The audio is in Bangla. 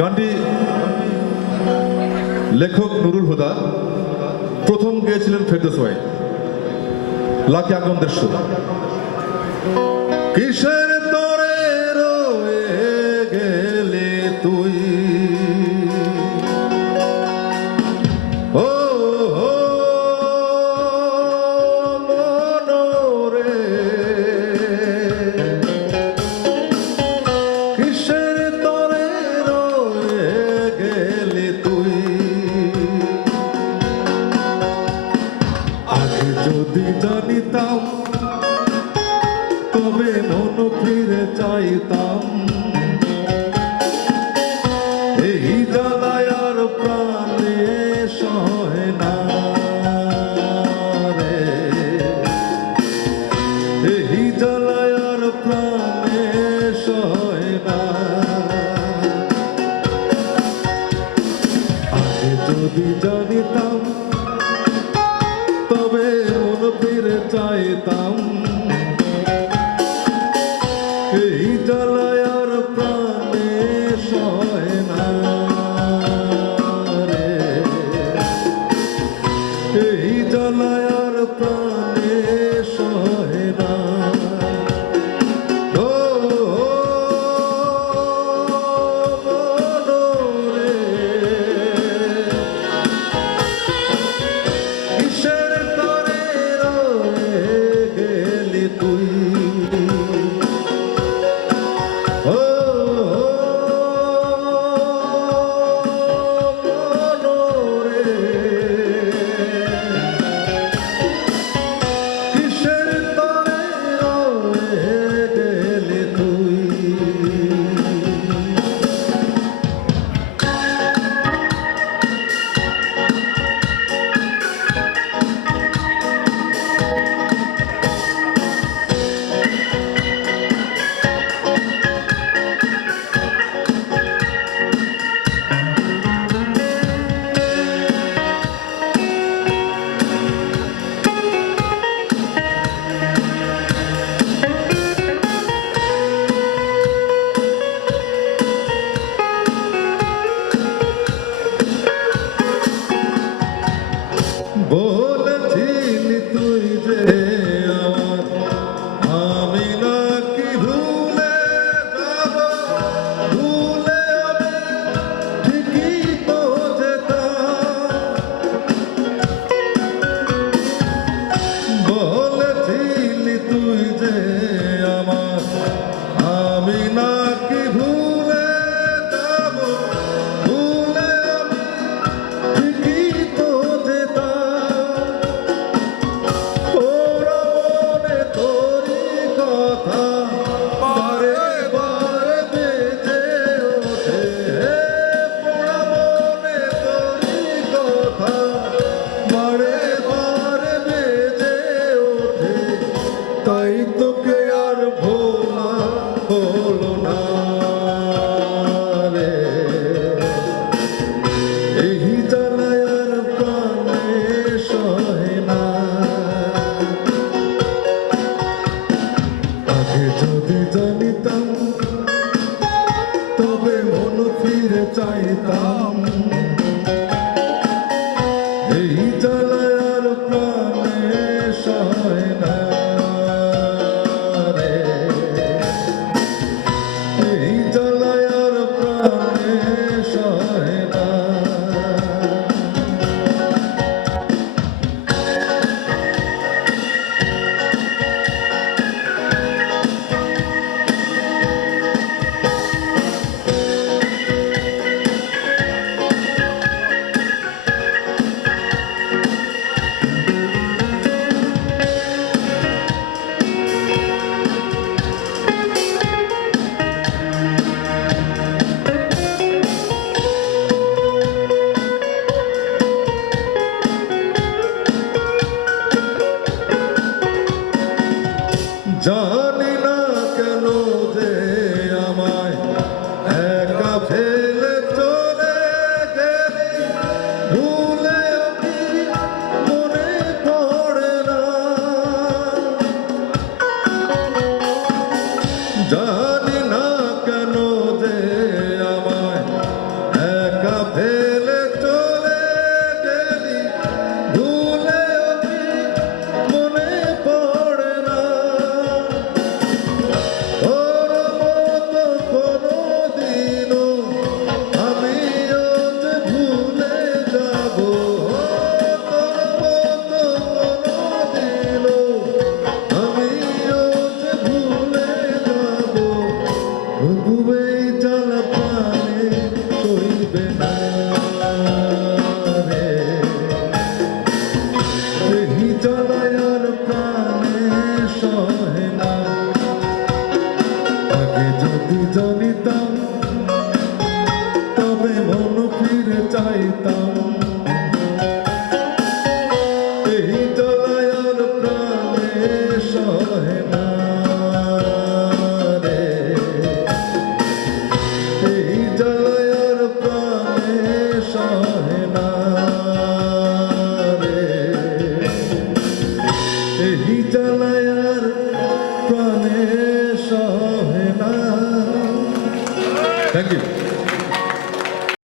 গানটি লেখক নুরুল হুদা প্রথম গেয়েছিলেন ফেরদোস লাকি আগন্দের সুর কিসের আগে যদি জানিতাম, তবে মন ফিরে চাইতাম। এই জালায়ার প্রাণে সহে না রে। এই জালায়ার প্রাণে সহে না। আগে যদি জানিতাম Amina. তবে মন ফিরে চাইতাম।